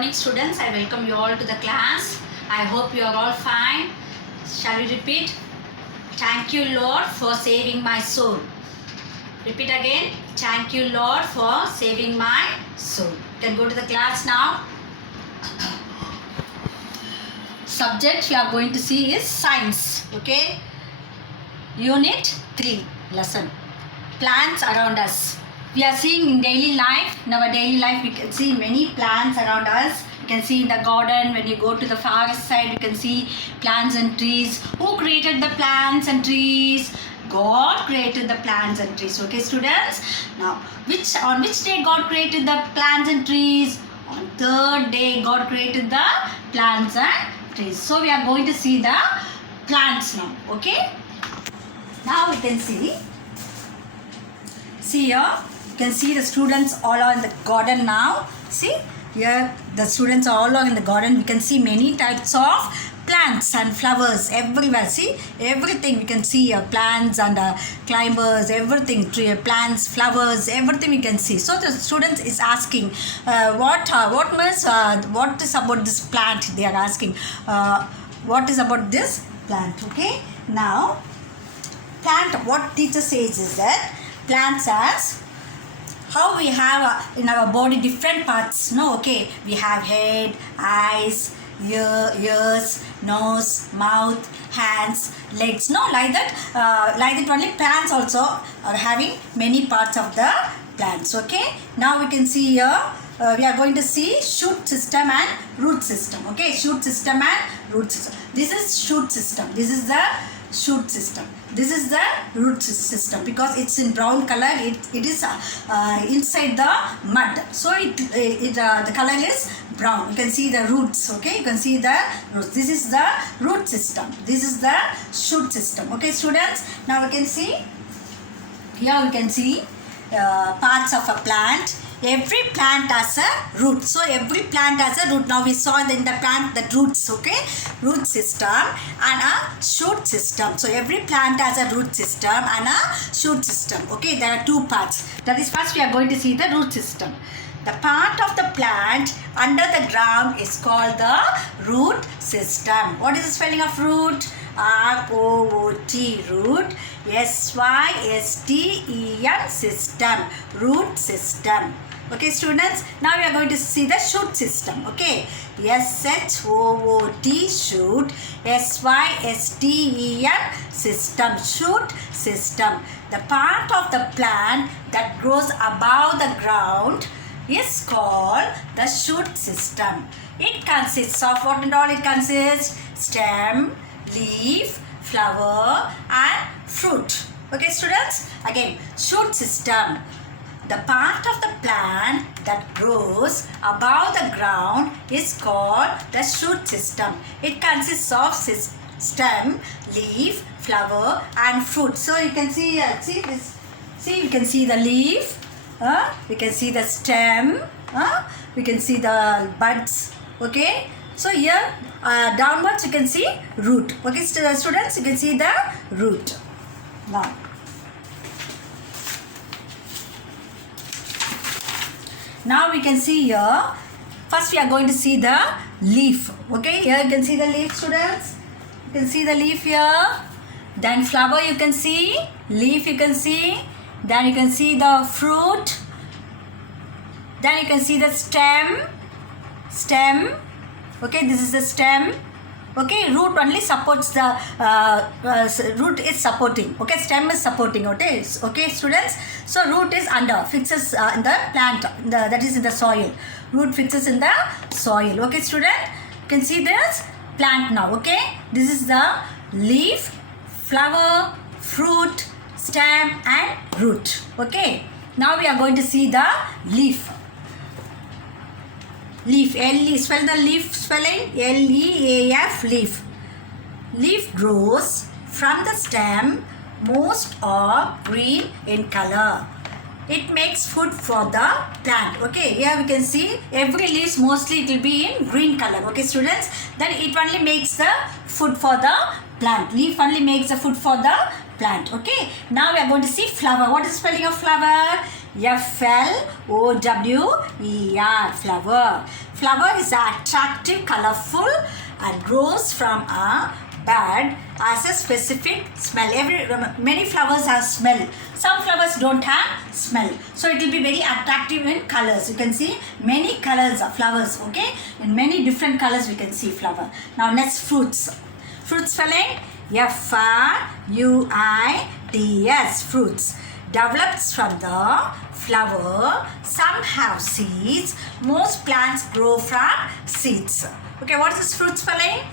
morning students, I welcome you all to the class. I hope you are all fine. Shall we repeat? Thank you Lord for saving my soul. Repeat again. Thank you Lord for saving my soul. You can go to the class now. Subject you are going to see is science. Okay. Unit 3 lesson. Plants around us. We are seeing in daily life, in our daily life we can see many plants around us. You can see in the garden, when you go to the forest side, you can see plants and trees. Who created the plants and trees? God created the plants and trees. Okay students? Now, on which day God created the plants and trees? On third day God created the plants and trees. So we are going to see the plants now. Okay? Now we can see here, you can see the students all are in the garden now. See, here the students are all are in the garden. We can see many types of plants and flowers everywhere. See, everything we can see here, plants and climbers, everything, tree, plants, flowers, everything we can see. So the students is asking, what is about this plant? They are asking, what is about this plant? Okay, now plant, what teacher says is that plants as how we have in our body different parts. No, okay, we have head, eyes, ears, nose, mouth, hands, legs. No, like that only plants also are having many parts of the plants. Okay, now we can see here. We are going to see shoot system and root system. Okay, shoot system and root system. This is shoot system. This is the shoot system. This is the root system because it's in brown color. It is inside the mud. So the color is brown. You can see the roots. Okay, you can see the roots. This is the root system. This is the shoot system. Okay, students. Now we can see. Here we can see parts of a plant. Every plant has a root. So every plant has a root. Now we saw in the plant the roots. Okay, root system and a shoot system. So every plant has a root system and a shoot system. Okay, there are two parts. That is, first we are going to see the root system. The part of the plant under the ground is called the root system. What is the spelling of root? R-O-O-T, root. S-Y-S-T-E-M, system, root system. Okay students, now we are going to see the shoot system. Okay, S-H-O-O-T, shoot. S-Y-S-T-E-M, system, shoot system. The part of the plant that grows above the ground is called the shoot system. It consists of what and all it consists? Stem, leaf, flower and fruit. Okay students, again shoot system. The part of the plant that grows above the ground is called the shoot system. It consists of stem, leaf, flower and fruit. So you can see, see this. See, you can see the leaf. We can see the stem. We can see the buds. Okay. So here downwards you can see root. Okay students, you can see the root. Now we can see here, first we are going to see the leaf. Okay, here you can see the leaf students. You can see the leaf here. Then flower you can see, leaf you can see. Then you can see the fruit. Then you can see the stem. Okay, this is the stem. Okay, root only supports the root is supporting. Okay, stem is supporting. Okay, students. So root is under, fixes in the plant. That is in the soil. Root fixes in the soil. Okay, student. You can see this plant now. Okay, this is the leaf, flower, fruit, stem, and root. Okay. Now we are going to see the leaf. Leaf, L-E, spell the leaf spelling, L-E-A-F, leaf. Leaf grows from the stem, most are green in color. It makes food for the plant. Okay, here we can see every leaf mostly it will be in green color. Okay students, then it only makes the food for the plant. Leaf only makes the food for the plant. Okay, now we are going to see flower. What is spelling of flower? Flower. Flower. Flower is attractive, colorful, and grows from a bud as a specific smell. Many flowers have smell. Some flowers don't have smell. So it will be very attractive in colors. You can see many colors of flowers. Okay, in many different colors we can see flower. Now next, fruits. Fruit spelling Fruits. Fruits develops from the flower. Some have seeds. Most plants grow from seeds. Okay, what is this fruit spelling?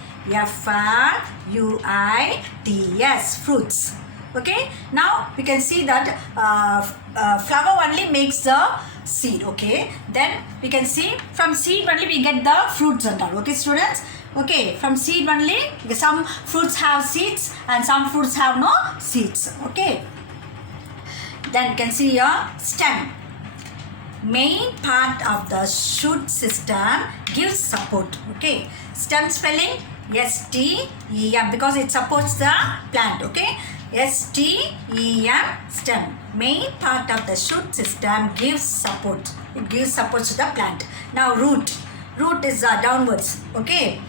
Fruits. Okay, now we can see that flower only makes the seed. Okay, then we can see from seed only we get the fruits and all. Okay, students. Okay, from seed only, some fruits have seeds and some fruits have no seeds. Okay, then you can see your stem. Main part of the shoot system gives support. Okay, stem spelling STEM because it supports the plant. Okay, STEM, stem. Main part of the shoot system gives support. It gives support to the plant. Now root. Root is downwards. Okay,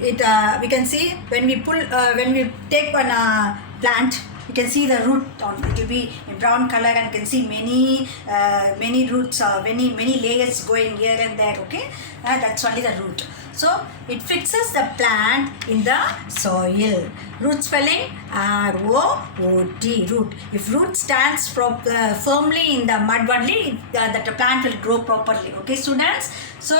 it we can see when we take one plant, you can see the root on it will be in brown color, and you can see many roots, many layers going here and there. Okay, that's only the root. So it fixes the plant in the soil. Root spelling ROOT. Root. If root stands firmly in the mud only, that the plant will grow properly. Okay, students. So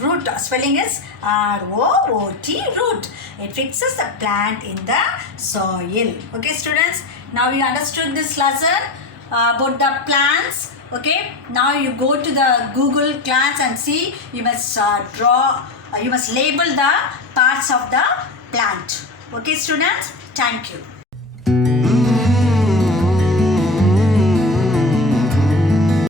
root spelling is ROOT. Root. It fixes the plant in the soil. Okay, students. Now you understood this lesson about the plants. Okay, now you go to the Google class and see. You must you must label the parts of the plant. Okay, students. Thank you.